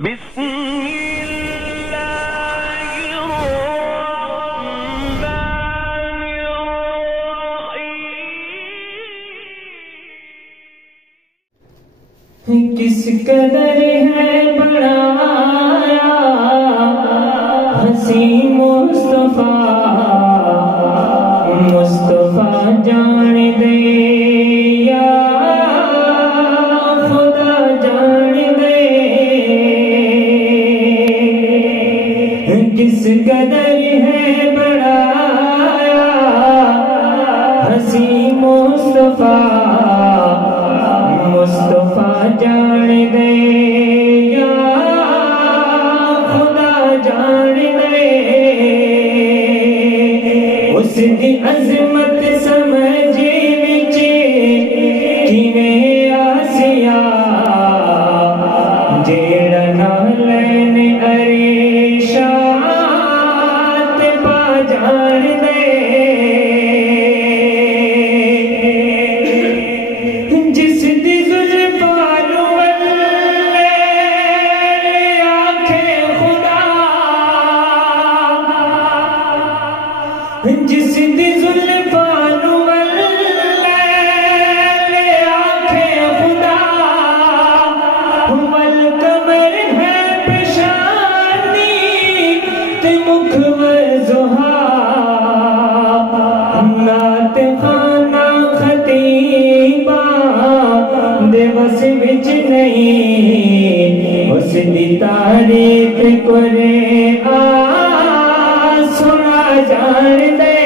किस कदर है बढ़ाया हसी मुस्तफा, मुस्तफा जान दे या खुदा जान दे। किस कदर है बढ़ाया हसी मुस्तफा, मुस्तफा जान दे या खुदा जान दे। उसकी अजमत समझ विच किवें आसिया, जेड़ा ना लैन अरेशात पा जान दे। जिस दी जिस दी जुल्फानु वल्लैल आखे खुदा, वल कमर है पेशानी ते मुख वज़ुहा। नात खाना खतीबा दे बस विच नहीं, उस दी तारीफ करे सुना जान दे।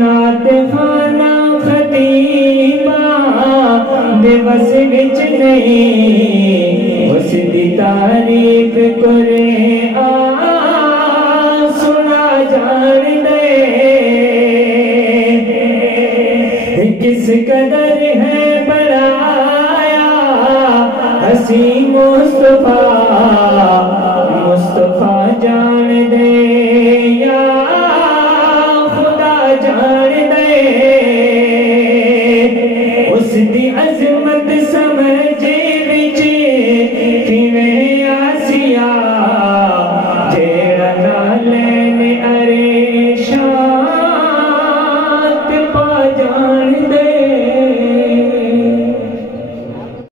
नात खाना खतीबा दे बस विच नहीं, उस दी तारीफ करे सुना जान दे। किस कदर है बढ़ाया हसी मुस्तफा, मुस्तफा जान दे।